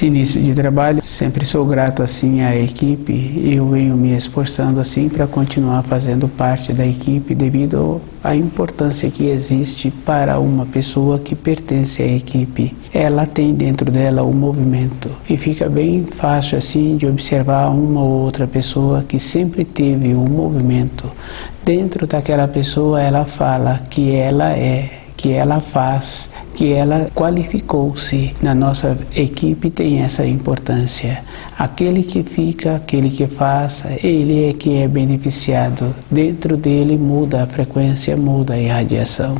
Nesse início de trabalho, sempre sou grato assim à equipe. Eu venho me esforçando assim para continuar fazendo parte da equipe devido à importância que existe para uma pessoa que pertence à equipe. Ela tem dentro dela o movimento e fica bem fácil assim de observar uma ou outra pessoa que sempre teve o movimento. Dentro daquela pessoa ela fala que ela é, que ela faz, que ela qualificou-se. Na nossa equipe tem essa importância. Aquele que fica, aquele que faz, ele é que é beneficiado. Dentro dele muda a frequência, muda a irradiação.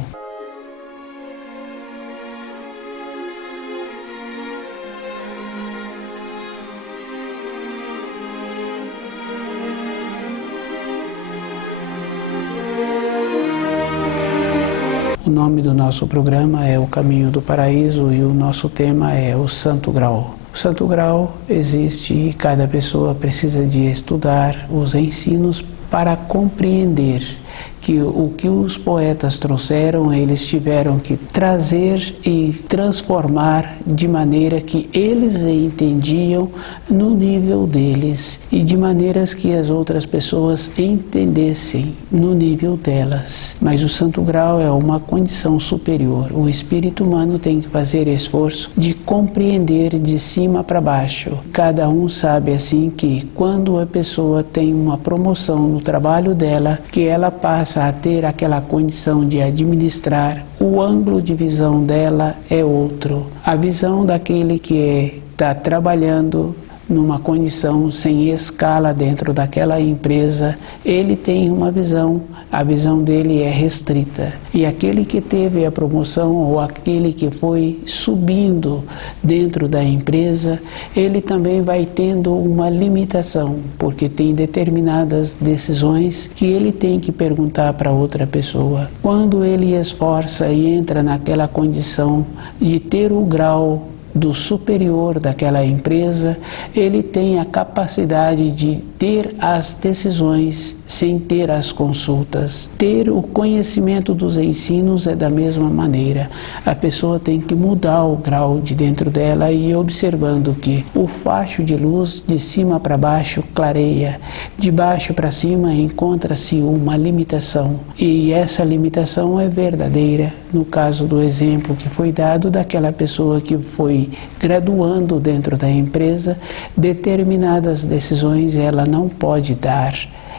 O nome do nosso programa é O Caminho do Paraíso e o nosso tema é o Santo Grau. O Santo Grau existe e cada pessoa precisa de estudar os ensinos para compreender que o que os poetas trouxeram, eles tiveram que trazer e transformar de maneira que eles entendiam no nível deles e de maneiras que as outras pessoas entendessem no nível delas. Mas o Santo Grau é uma condição superior. O espírito humano tem que fazer esforço de compreender de cima para baixo. Cada um sabe assim que quando a pessoa tem uma promoção no trabalho dela, que ela passa a ter aquela condição de administrar, o ângulo de visão dela é outro. A visão daquele que está trabalhando numa condição sem escala dentro daquela empresa, ele tem uma visão, a visão dele é restrita. E aquele que teve a promoção ou aquele que foi subindo dentro da empresa, ele também vai tendo uma limitação, porque tem determinadas decisões que ele tem que perguntar para outra pessoa. Quando ele esforça e entra naquela condição de ter o grau do superior daquela empresa, ele tem a capacidade de ter as decisões sem ter as consultas. Ter o conhecimento dos ensinos é da mesma maneira. A pessoa tem que mudar o grau de dentro dela e ir observando que o facho de luz de cima para baixo clareia, de baixo para cima encontra-se uma limitação e essa limitação é verdadeira. No caso do exemplo que foi dado daquela pessoa que foi graduando dentro da empresa, determinadas decisões ela não pode dar.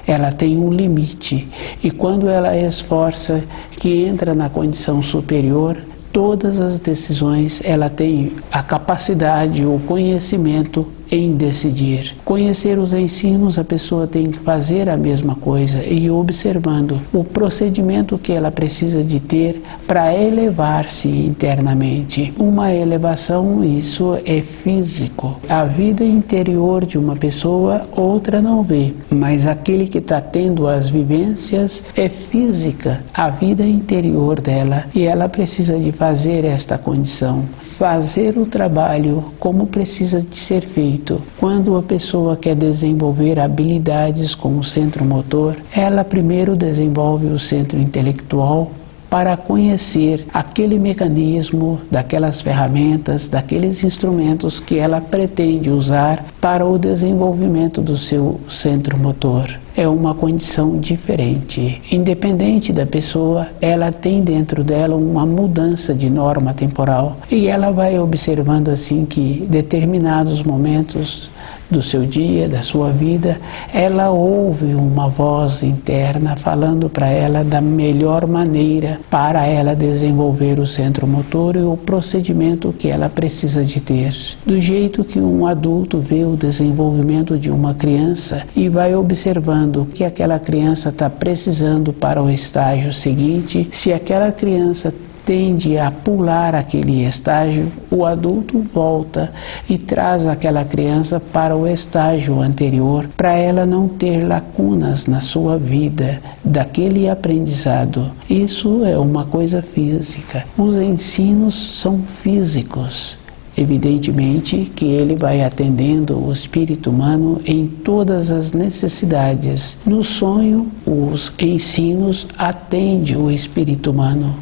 Ela tem um limite e quando ela esforça que entra na condição superior, todas as decisões ela tem a capacidade, o conhecimento em decidir. Conhecer os ensinos, a pessoa tem que fazer a mesma coisa e observando o procedimento que ela precisa de ter para elevar-se internamente. Uma elevação, isso é físico. A vida interior de uma pessoa, outra não vê, mas aquele que está tendo as vivências é física, a vida interior dela, e ela precisa de fazer esta condição, fazer o trabalho como precisa de ser feito. Quando a pessoa quer desenvolver habilidades como o centro motor, ela primeiro desenvolve o centro intelectual para conhecer aquele mecanismo, daquelas ferramentas, daqueles instrumentos que ela pretende usar para o desenvolvimento do seu centro motor. É uma condição diferente. Independente da pessoa, ela tem dentro dela uma mudança de norma temporal e ela vai observando assim que determinados momentos do seu dia, da sua vida, ela ouve uma voz interna falando para ela da melhor maneira para ela desenvolver o centro motor e o procedimento que ela precisa de ter. Do jeito que um adulto vê o desenvolvimento de uma criança e vai observando o que aquela criança está precisando para o estágio seguinte, se aquela criança tende a pular aquele estágio, o adulto volta e traz aquela criança para o estágio anterior, para ela não ter lacunas na sua vida daquele aprendizado. Isso é uma coisa física. Os ensinos são físicos. Evidentemente que ele vai atendendo o espírito humano em todas as necessidades. No sonho, os ensinos atendem o espírito humano,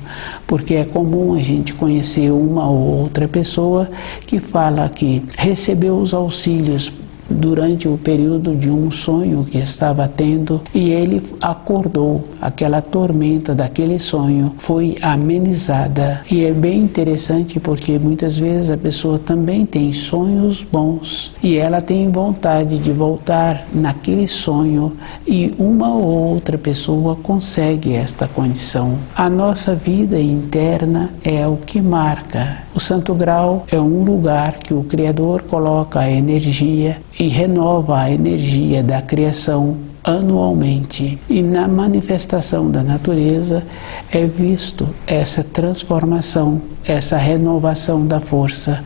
porque é comum a gente conhecer uma ou outra pessoa que fala que recebeu os auxílios durante o período de um sonho que estava tendo e ele acordou, aquela tormenta daquele sonho foi amenizada. E é bem interessante porque muitas vezes a pessoa também tem sonhos bons e ela tem vontade de voltar naquele sonho e uma ou outra pessoa consegue esta condição. A nossa vida interna é o que marca. O Santo Grau é um lugar que o Criador coloca a energia e renova a energia da criação anualmente. E na manifestação da natureza é visto essa transformação, essa renovação da força.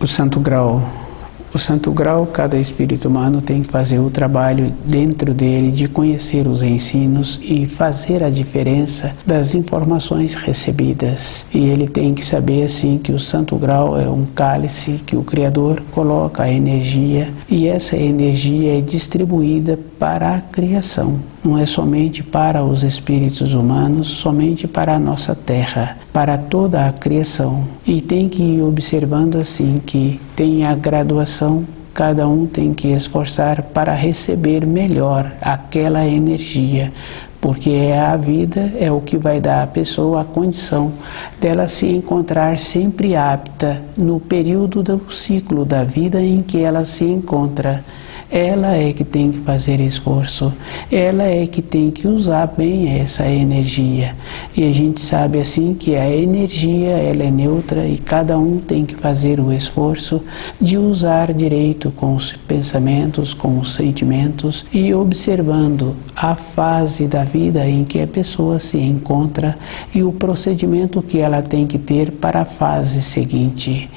O Santo Grau, cada espírito humano tem que fazer o trabalho dentro dele de conhecer os ensinos e fazer a diferença das informações recebidas. E ele tem que saber assim que o Santo Grau é um cálice que o Criador coloca a energia e essa energia é distribuída para a criação. Não é somente para os espíritos humanos, somente para a nossa terra, para toda a criação. E tem que ir observando assim que tem a graduação, cada um tem que esforçar para receber melhor aquela energia, porque é a vida, é o que vai dar à pessoa a condição dela se encontrar sempre apta no período do ciclo da vida em que ela se encontra. Ela é que tem que fazer esforço, ela é que tem que usar bem essa energia. E a gente sabe assim que a energia ela é neutra e cada um tem que fazer o esforço de usar direito com os pensamentos, com os sentimentos e observando a fase da vida em que a pessoa se encontra e o procedimento que ela tem que ter para a fase seguinte.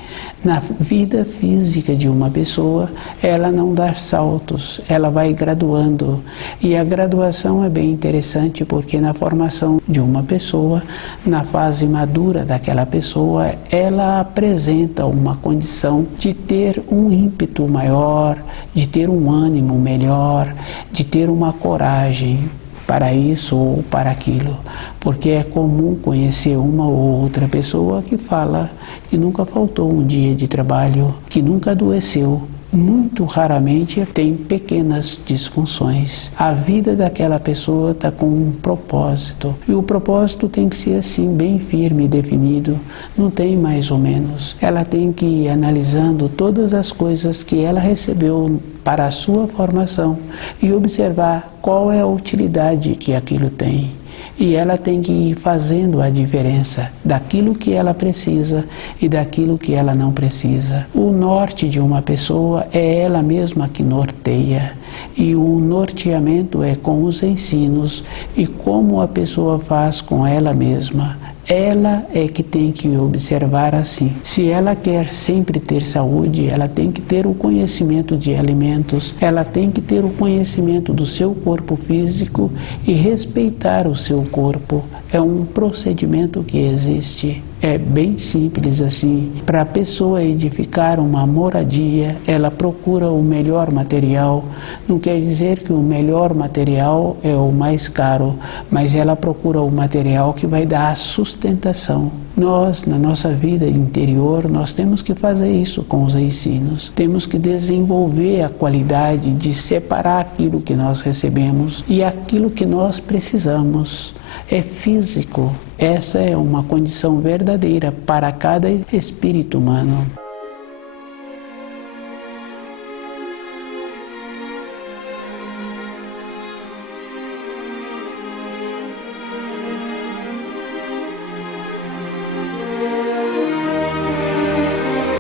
Na vida física de uma pessoa, ela não dá saltos, ela vai graduando. E a graduação é bem interessante porque na formação de uma pessoa, na fase madura daquela pessoa, ela apresenta uma condição de ter um ímpeto maior, de ter um ânimo melhor, de ter uma coragem para isso ou para aquilo, porque é comum conhecer uma ou outra pessoa que fala que nunca faltou um dia de trabalho, que nunca adoeceu. Muito raramente tem pequenas disfunções. A vida daquela pessoa está com um propósito. E o propósito tem que ser assim, bem firme e definido. Não tem mais ou menos. Ela tem que ir analisando todas as coisas que ela recebeu para a sua formação e observar qual é a utilidade que aquilo tem. E ela tem que ir fazendo a diferença daquilo que ela precisa e daquilo que ela não precisa. O norte de uma pessoa é ela mesma que norteia. E o norteamento é com os ensinos e como a pessoa faz com ela mesma. Ela é que tem que observar assim. Se ela quer sempre ter saúde, ela tem que ter o conhecimento de alimentos, ela tem que ter o conhecimento do seu corpo físico e respeitar o seu corpo. É um procedimento que existe. É bem simples assim. Para a pessoa edificar uma moradia, ela procura o melhor material. Não quer dizer que o melhor material é o mais caro, mas ela procura o material que vai dar a sustentação. Nós, na nossa vida interior, nós temos que fazer isso com os ensinos. Temos que desenvolver a qualidade de separar aquilo que nós recebemos e aquilo que nós precisamos. É físico. Essa é uma condição verdadeira para cada espírito humano.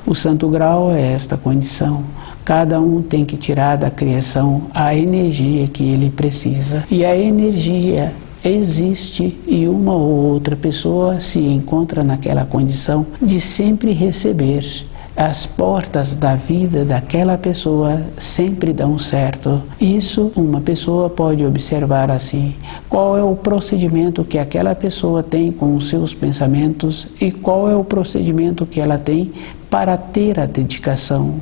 O Santo Grau é esta condição. Cada um tem que tirar da criação a energia que ele precisa. E a energia existe e uma ou outra pessoa se encontra naquela condição de sempre receber, as portas da vida daquela pessoa sempre dão certo. Isso uma pessoa pode observar assim. Qual é o procedimento que aquela pessoa tem com os seus pensamentos e qual é o procedimento que ela tem para ter a dedicação.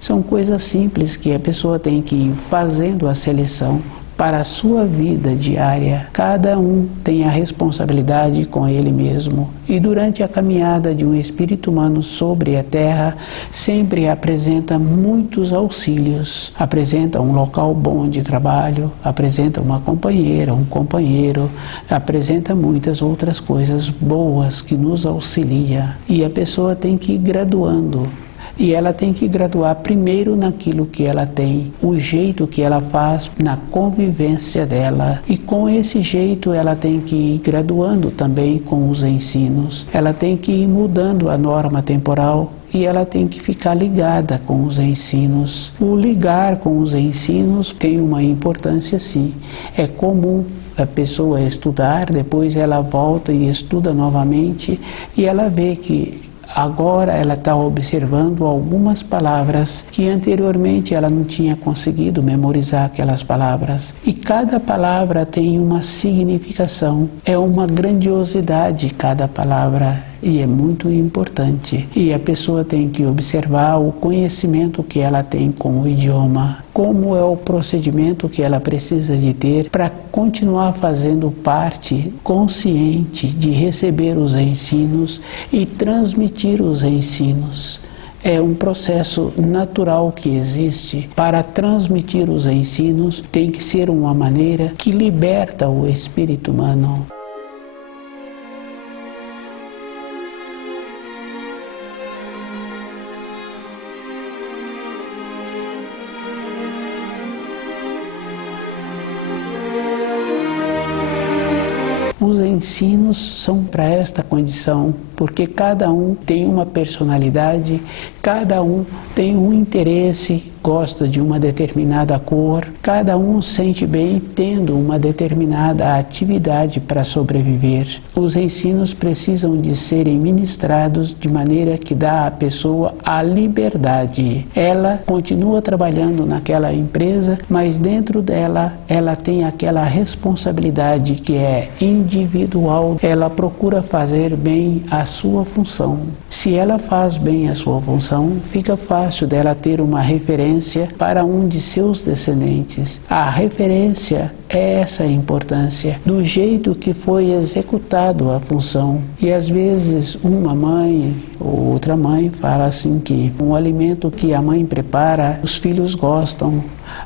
São coisas simples que a pessoa tem que ir fazendo a seleção para a sua vida diária. Cada um tem a responsabilidade com ele mesmo. E durante a caminhada de um espírito humano sobre a Terra, sempre apresenta muitos auxílios. Apresenta um local bom de trabalho, apresenta uma companheira, um companheiro, apresenta muitas outras coisas boas que nos auxiliam. E a pessoa tem que ir graduando. E ela tem que graduar primeiro naquilo que ela tem, o jeito que ela faz na convivência dela. E com esse jeito ela tem que ir graduando também com os ensinos. Ela tem que ir mudando a norma temporal e ela tem que ficar ligada com os ensinos. O ligar com os ensinos tem uma importância sim. É comum a pessoa estudar, depois ela volta e estuda novamente e ela vê que agora ela está observando algumas palavras que anteriormente ela não tinha conseguido memorizar aquelas palavras. E cada palavra tem uma significação, é uma grandiosidade cada palavra. E é muito importante. E a pessoa tem que observar o conhecimento que ela tem com o idioma, como é o procedimento que ela precisa de ter para continuar fazendo parte consciente de receber os ensinos e transmitir os ensinos. É um processo natural que existe. Para transmitir os ensinos, tem que ser uma maneira que liberta o espírito humano. Os ensinos são para esta condição, porque cada um tem uma personalidade, cada um tem um interesse, gosta de uma determinada cor, cada um sente bem tendo uma determinada atividade para sobreviver. Os ensinos precisam de serem ministrados de maneira que dá à pessoa a liberdade. Ela continua trabalhando naquela empresa, mas dentro dela ela tem aquela responsabilidade que é individual. Ela procura fazer bem a sua função. Se ela faz bem a sua função, fica fácil dela ter uma referência para um de seus descendentes. A referência é essa importância, do jeito que foi executado a função. E às vezes uma mãe ou outra mãe fala assim que um alimento que a mãe prepara, os filhos gostam.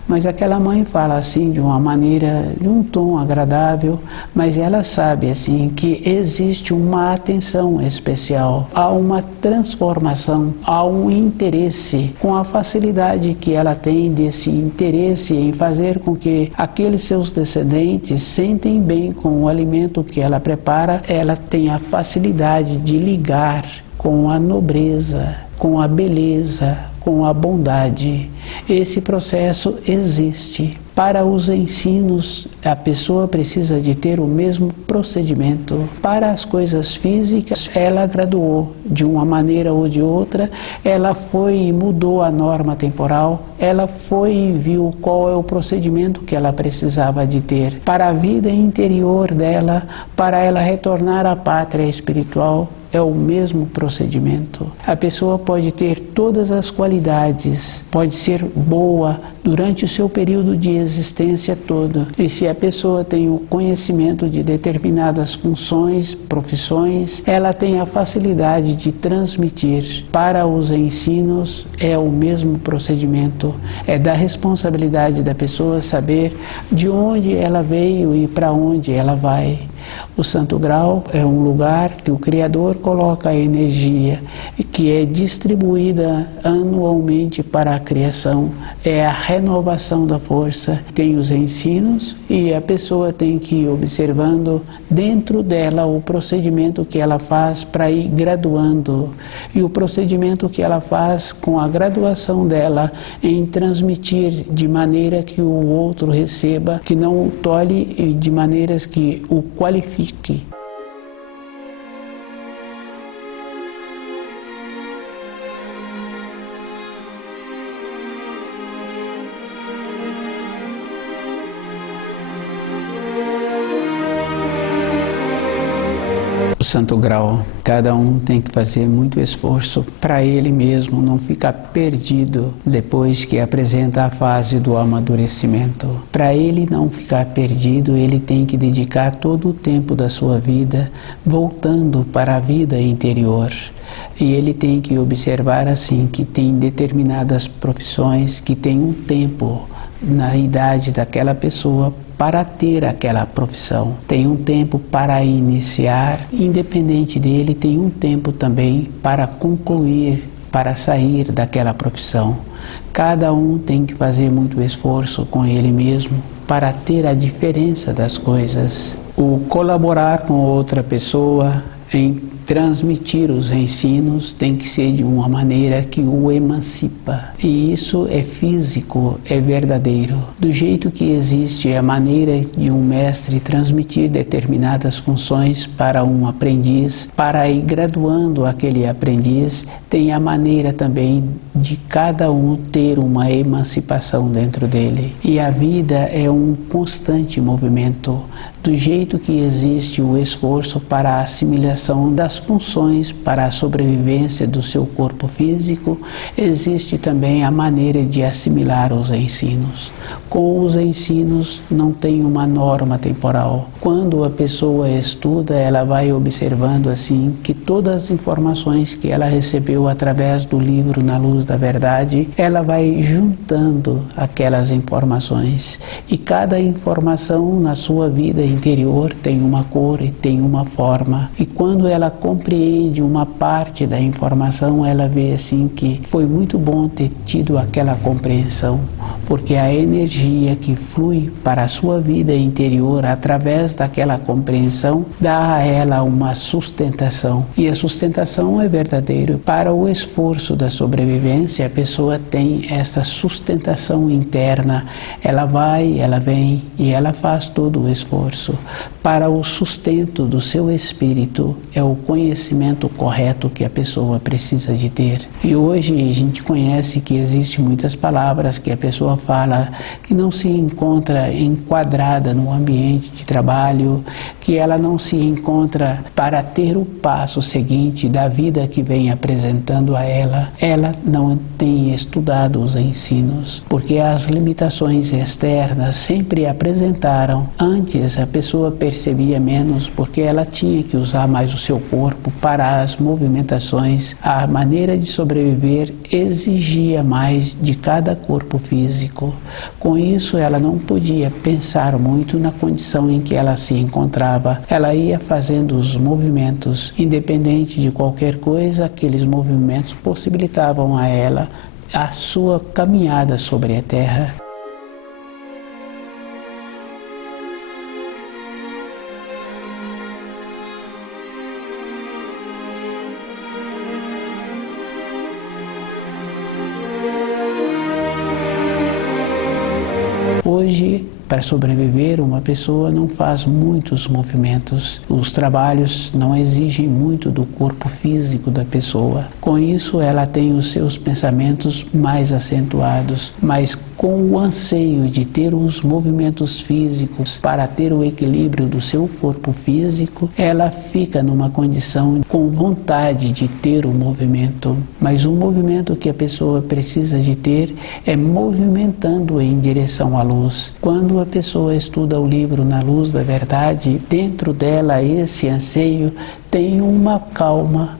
Mas aquela mãe fala assim de uma maneira, de um tom agradável, mas ela sabe assim que existe uma atenção especial, há uma transformação, há um interesse, com a facilidade que ela tem desse interesse em fazer com que aqueles seus descendentes sentem bem com o alimento que ela prepara, ela tem a facilidade de ligar com a nobreza, com a beleza, com a bondade. Esse processo existe. Para os ensinos, a pessoa precisa de ter o mesmo procedimento. Para as coisas físicas, ela graduou de uma maneira ou de outra, ela foi e mudou a norma temporal, ela foi e viu qual é o procedimento que ela precisava de ter. Para a vida interior dela, para ela retornar à pátria espiritual, é o mesmo procedimento. A pessoa pode ter todas as qualidades, pode ser boa durante o seu período de existência todo. E se a pessoa tem o conhecimento de determinadas funções, profissões, ela tem a facilidade de transmitir. Para os ensinos é o mesmo procedimento. É da responsabilidade da pessoa saber de onde ela veio e para onde ela vai. O Santo Grau é um lugar que o Criador coloca a energia e que é distribuída anualmente para a criação. É a renovação da força. Tem os ensinos e a pessoa tem que ir observando dentro dela o procedimento que ela faz para ir graduando. E o procedimento que ela faz com a graduação dela em transmitir de maneira que o outro receba, que não o tolhe e de maneiras que o qualifique. o santo grau. Cada um tem que fazer muito esforço para ele mesmo não ficar perdido depois que apresenta a fase do amadurecimento. Para ele não ficar perdido, ele tem que dedicar todo o tempo da sua vida voltando para a vida interior. E ele tem que observar assim que tem determinadas profissões que tem um tempo na idade daquela pessoa para ter aquela profissão. Tem um tempo para iniciar, independente dele, tem um tempo também para concluir, para sair daquela profissão. Cada um tem que fazer muito esforço com ele mesmo para ter a diferença das coisas. O colaborar com outra pessoa em transmitir os ensinos tem que ser de uma maneira que o emancipa. E isso é físico, é verdadeiro. Do jeito que existe a maneira de um mestre transmitir determinadas funções para um aprendiz, para ir graduando aquele aprendiz, tem a maneira também de cada um ter uma emancipação dentro dele. E a vida é um constante movimento. Do jeito que existe o esforço para a assimilação das funções para a sobrevivência do seu corpo físico, existe também a maneira de assimilar os ensinos. Com os ensinos não tem uma norma temporal. Quando a pessoa estuda, ela vai observando assim que todas as informações que ela recebeu através do livro Na Luz da Verdade, ela vai juntando aquelas informações. E cada informação na sua vida interior tem uma cor e tem uma forma. E quando ela compreende uma parte da informação, ela vê assim que foi muito bom ter tido aquela compreensão, porque a energia que flui para a sua vida interior através daquela compreensão dá a ela uma sustentação. E a sustentação é verdadeira. Para o esforço da sobrevivência, a pessoa tem essa sustentação interna. Ela vai, ela vem e ela faz todo o esforço. Para o sustento do seu espírito é o conhecimento correto que a pessoa precisa de ter. E hoje a gente conhece que existem muitas palavras que a pessoa fala que não se encontra enquadrada no ambiente de trabalho, que ela não se encontra para ter o passo seguinte da vida que vem apresentando a ela. Ela não tem estudado os ensinos, porque as limitações externas sempre apresentaram. Antes a pessoa percebia menos porque ela tinha que usar mais o seu corpo para as movimentações. A maneira de sobreviver exigia mais de cada corpo físico. Com isso, ela não podia pensar muito na condição em que ela se encontrava. Ela ia fazendo os movimentos, independente de qualquer coisa, aqueles movimentos possibilitavam a ela a sua caminhada sobre a terra. Hoje, para sobreviver, uma pessoa não faz muitos movimentos. Os trabalhos não exigem muito do corpo físico da pessoa. Com isso, ela tem os seus pensamentos mais acentuados, mas com o anseio de ter os movimentos físicos para ter o equilíbrio do seu corpo físico, ela fica numa condição com vontade de ter o movimento. Mas o movimento que a pessoa precisa de ter é movimentando em direção à luz. Quando a pessoa estuda o livro Na Luz da Verdade, dentro dela esse anseio tem uma calma.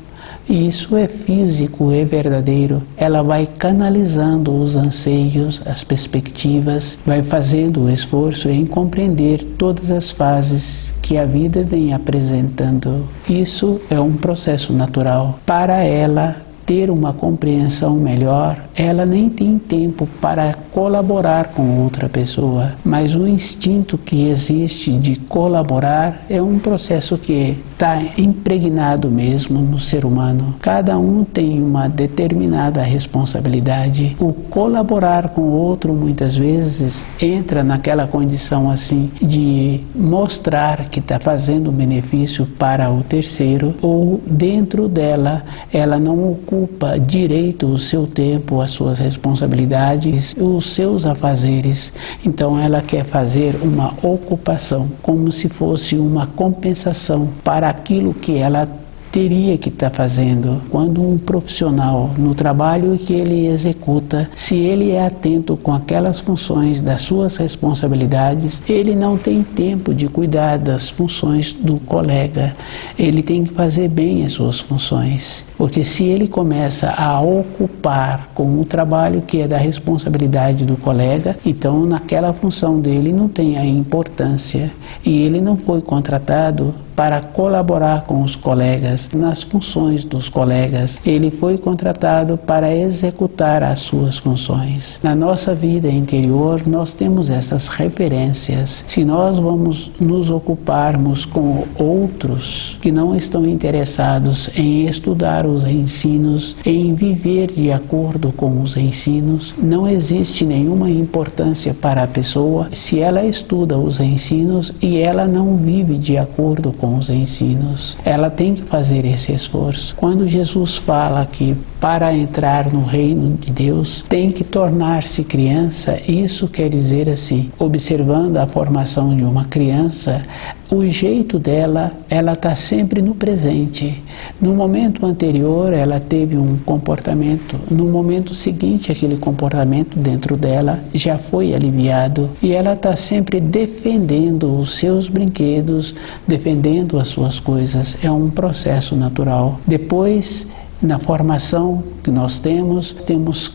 Isso é físico, é verdadeiro. Ela vai canalizando os anseios, as perspectivas, vai fazendo o esforço em compreender todas as fases que a vida vem apresentando. Isso é um processo natural. Para ela ter uma compreensão melhor, ela nem tem tempo para colaborar com outra pessoa, mas o instinto que existe de colaborar é um processo que está impregnado mesmo no ser humano. Cada um tem uma determinada responsabilidade. O colaborar com o outro muitas vezes entra naquela condição assim de mostrar que está fazendo benefício para o terceiro, ou dentro dela ela não ocupa direito o seu tempo, as suas responsabilidades, os seus afazeres. Então ela quer fazer uma ocupação, como se fosse uma compensação para aquilo que ela teria que estar fazendo. Quando um profissional no trabalho que ele executa, se ele é atento com aquelas funções das suas responsabilidades, ele não tem tempo de cuidar das funções do colega. Ele tem que fazer bem as suas funções, porque se ele começa a ocupar com o trabalho que é da responsabilidade do colega, então naquela função dele não tem a importância e ele não foi contratado para colaborar com os colegas nas funções dos colegas. Ele foi contratado para executar as suas funções. Na nossa vida interior, nós temos essas referências. Se nós vamos nos ocuparmos com outros que não estão interessados em estudar os ensinos, em viver de acordo com os ensinos, não existe nenhuma importância para a pessoa se ela estuda os ensinos e ela não vive de acordo com os ensinos. Ela tem que fazer esse esforço. Quando Jesus fala que para entrar no reino de Deus tem que tornar-se criança, isso quer dizer assim, observando a formação de uma criança, o jeito dela, ela está sempre no presente. No momento anterior, ela teve um comportamento. No momento seguinte, aquele comportamento dentro dela já foi aliviado. E ela está sempre defendendo os seus brinquedos, defendendo as suas coisas. É um processo natural. Depois, na formação que nós temos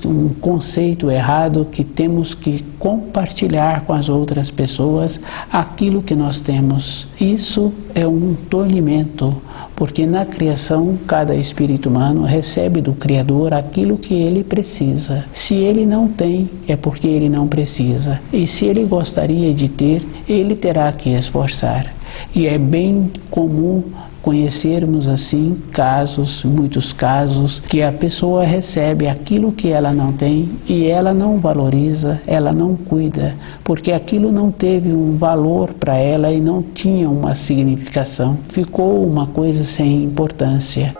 um conceito errado que temos que compartilhar com as outras pessoas aquilo que nós temos. Isso é um tolimento, porque na criação cada espírito humano recebe do Criador aquilo que ele precisa. Se ele não tem, é porque ele não precisa. E se ele gostaria de ter, ele terá que esforçar. E é bem comum conhecermos assim casos, muitos casos, que a pessoa recebe aquilo que ela não tem e ela não valoriza, ela não cuida, porque aquilo não teve um valor para ela e não tinha uma significação. Ficou uma coisa sem importância.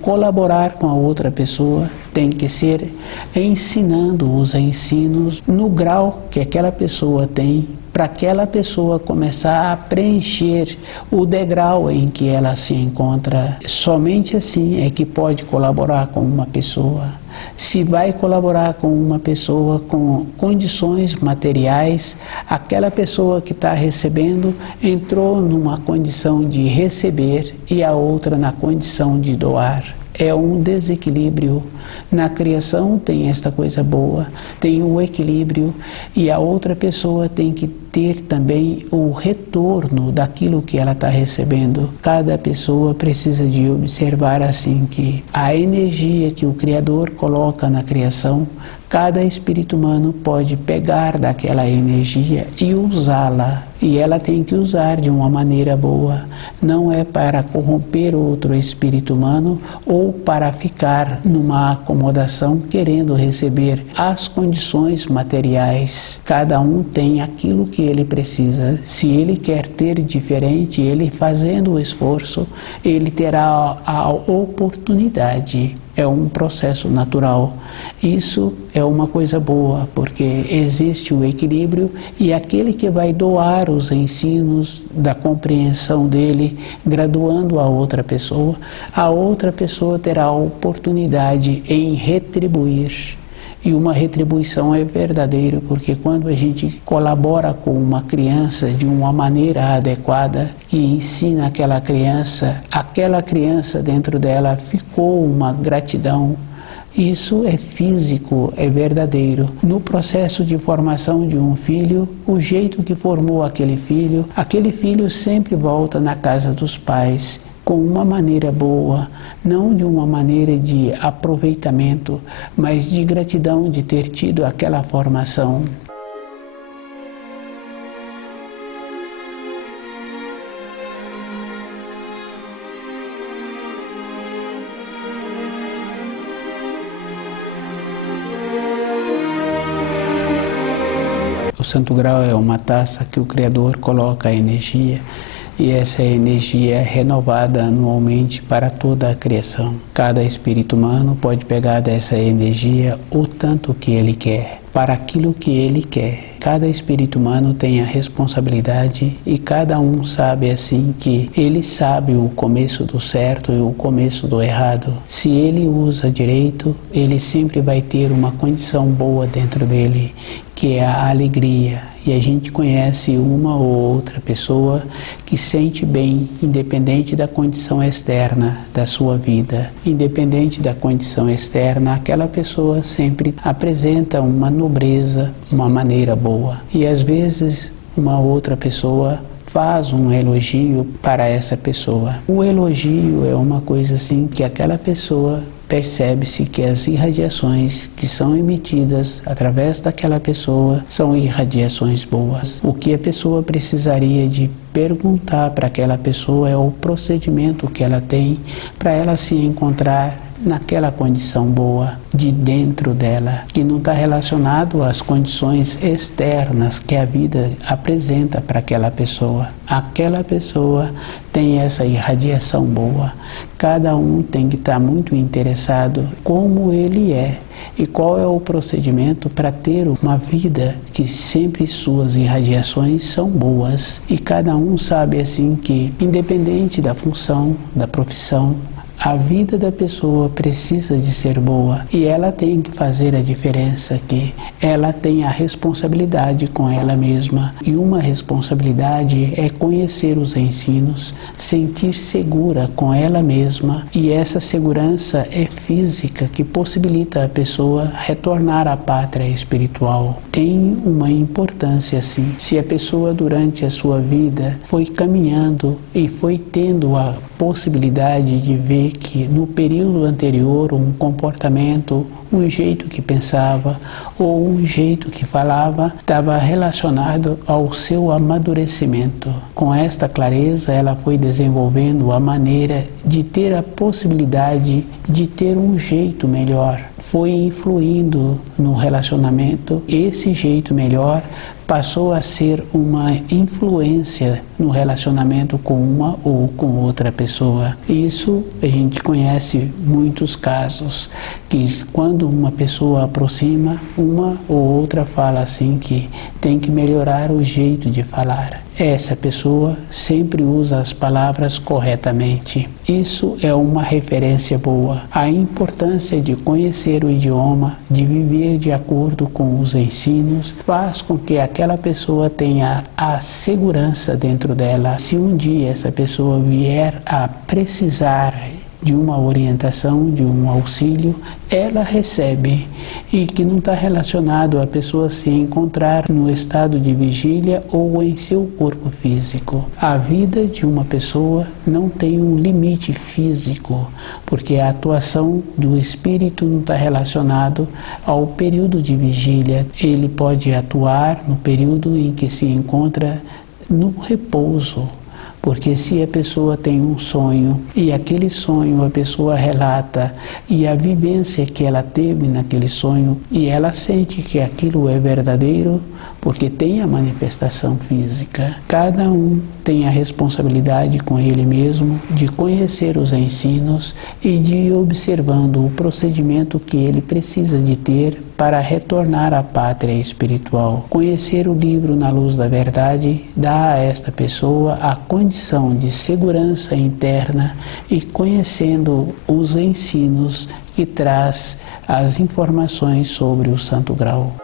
Colaborar com a outra pessoa tem que ser ensinando os ensinos no grau que aquela pessoa tem, para aquela pessoa começar a preencher o degrau em que ela se encontra. Somente assim é que pode colaborar com uma pessoa. Se vai colaborar com uma pessoa com condições materiais, aquela pessoa que está recebendo entrou numa condição de receber e a outra na condição de doar. É um desequilíbrio. Na criação tem esta coisa boa, tem o equilíbrio e a outra pessoa tem que ter também o retorno daquilo que ela está recebendo. Cada pessoa precisa de observar assim que a energia que o Criador coloca na criação, cada espírito humano pode pegar daquela energia e usá-la. E ela tem que usar de uma maneira boa. Não é para corromper outro espírito humano ou para ficar numa acomodação querendo receber as condições materiais. Cada um tem aquilo que ele precisa. Se ele quer ter diferente, ele fazendo o esforço, ele terá a oportunidade. É um processo natural. Isso é uma coisa boa, porque existe o equilíbrio e aquele que vai doar os ensinos da compreensão dele, graduando a outra pessoa terá a oportunidade em retribuir. E uma retribuição é verdadeira, porque quando a gente colabora com uma criança de uma maneira adequada, que ensina aquela criança dentro dela ficou uma gratidão. Isso é físico, é verdadeiro. No processo de formação de um filho, o jeito que formou aquele filho sempre volta na casa dos pais, com uma maneira boa, não de uma maneira de aproveitamento, mas de gratidão de ter tido aquela formação. O Santo Grau é uma taça que o Criador coloca a energia, e essa energia é renovada anualmente para toda a criação. Cada espírito humano pode pegar dessa energia o tanto que ele quer, para aquilo que ele quer. Cada espírito humano tem a responsabilidade e cada um sabe assim que ele sabe o começo do certo e o começo do errado. Se ele usa direito, ele sempre vai ter uma condição boa dentro dele, que é a alegria. E a gente conhece uma ou outra pessoa que sente bem, independente da condição externa da sua vida. Independente da condição externa, aquela pessoa sempre apresenta uma nobreza, uma maneira boa. E às vezes uma outra pessoa faz um elogio para essa pessoa. O elogio é uma coisa assim que aquela pessoa percebe-se que as irradiações que são emitidas através daquela pessoa são irradiações boas. O que a pessoa precisaria de perguntar para aquela pessoa é o procedimento que ela tem para ela se encontrar naquela condição boa de dentro dela, que não está relacionado às condições externas que a vida apresenta para aquela pessoa. Aquela pessoa tem essa irradiação boa. Cada um tem que estar muito interessado como ele é e qual é o procedimento para ter uma vida que sempre suas irradiações são boas. E cada um sabe assim que, independente da função, da profissão, a vida da pessoa precisa de ser boa e ela tem que fazer a diferença, que ela tem a responsabilidade com ela mesma. E uma responsabilidade é conhecer os ensinos, sentir segura com ela mesma, e essa segurança é física, que possibilita a pessoa retornar à pátria espiritual. Tem uma importância assim. Se a pessoa durante a sua vida foi caminhando e foi tendo a possibilidade de ver que no período anterior um comportamento, um jeito que pensava ou um jeito que falava estava relacionado ao seu amadurecimento. Com esta clareza ela foi desenvolvendo a maneira de ter a possibilidade de ter um jeito melhor. Foi influindo no relacionamento, esse jeito melhor passou a ser uma influência no relacionamento com uma ou com outra pessoa. Isso a gente conhece muitos casos, que quando uma pessoa aproxima, uma ou outra fala assim que tem que melhorar o jeito de falar. Essa pessoa sempre usa as palavras corretamente. Isso é uma referência boa. A importância de conhecer o idioma, de viver de acordo com os ensinos, faz com que aquela pessoa tenha a segurança dentro dela. Se um dia essa pessoa vier a precisar de uma orientação, de um auxílio, ela recebe, e que não está relacionado a pessoa se encontrar no estado de vigília ou em seu corpo físico. A vida de uma pessoa não tem um limite físico, porque a atuação do espírito não está relacionado ao período de vigília. Ele pode atuar no período em que se encontra no repouso. Porque se a pessoa tem um sonho e aquele sonho a pessoa relata e a vivência que ela teve naquele sonho e ela sente que aquilo é verdadeiro, porque tem a manifestação física. Cada um tem a responsabilidade com ele mesmo de conhecer os ensinos e de ir observando o procedimento que ele precisa de ter para retornar à pátria espiritual. Conhecer o livro Na Luz da Verdade dá a esta pessoa a condição de segurança interna, e conhecendo os ensinos que traz as informações sobre o Santo Grau.